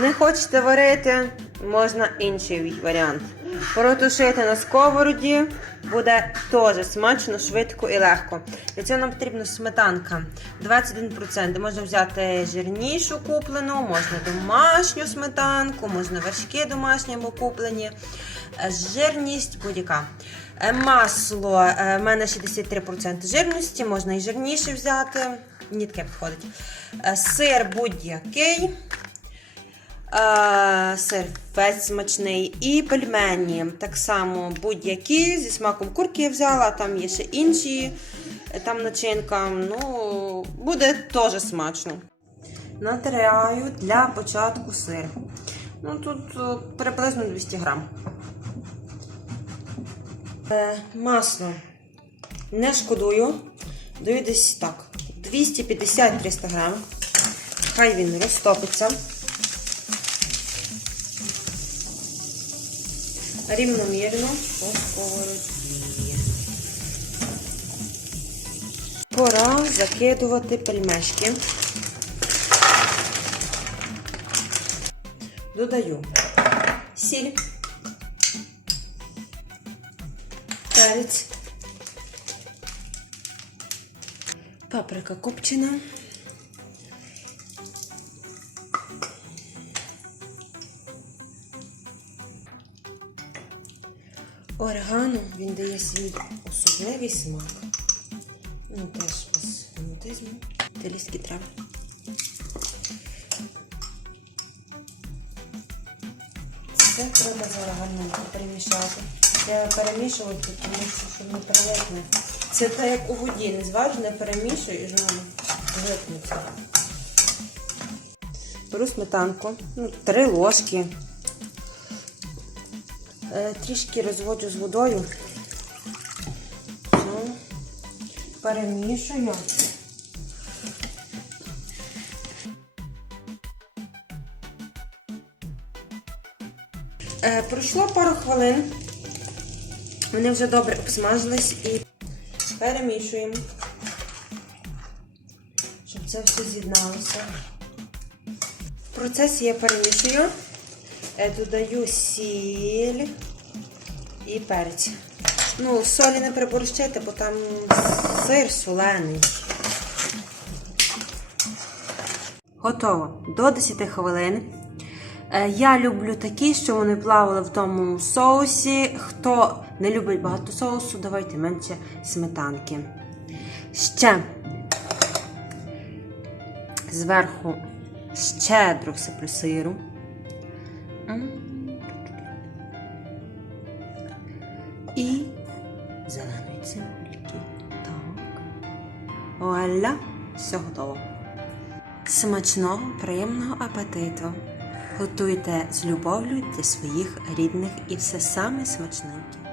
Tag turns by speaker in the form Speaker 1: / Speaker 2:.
Speaker 1: Не хочете варити, можна інший варіант. Протушити на сковороді буде теж смачно, швидко і легко. Для цього нам потрібна сметанка 21%. Можна взяти жирнішу куплену, можна домашню сметанку, можна вершки домашні або куплені. Жирність будь-яка. Е, Масло е, в мене 63% жирності, можна і жирніше взяти. Ні, таке підходить. Е, Сир будь-який. Е, Сир весь смачний. І пельмені. Так само будь-які. Зі смаком курки я взяла, там є ще інші е, там начинка. Ну, буде теж смачно. Натиряю для початку сир. Ну, тут е, приблизно 200 грам. Масло не шкодую. Даю десь так. 250-300 грам. Хай він розтопиться. Рівномірно по сковороді. Пора закидувати пельмешки. Додаю сіль, перець, паприка копчена. Орегано він дає свій особливий смак. Ну, теж без фанатизму. Італійські трави. Це треба зараз гарненько перемішати. Треба перемішувати, тому що щоб не прилипне. Це так як у воді, не зважу, не ж воно липнеться. Беру сметанку, ну, три ложки. Е, Трішки розводжу з водою. Ну, перемішую. Е, Пройшло пару хвилин. Вони вже добре обсмажились і перемішуємо, щоб це все з'єдналося. В процесі я перемішую, додаю сіль і перець. Ну, солі не приборщайте, бо там сир солений. Готово. До 10 хвилин. Е, Я люблю такі, що вони плавали в тому соусі. Хто не любить багато соусу, давайте менше сметанки. Ще зверху щедро всиплю сиру. І зеленої цибульки. Так. Вуаля, все готово. Смачного, приємного апетиту! Готуйте з любов'ю для своїх рідних і все саме смачненьке.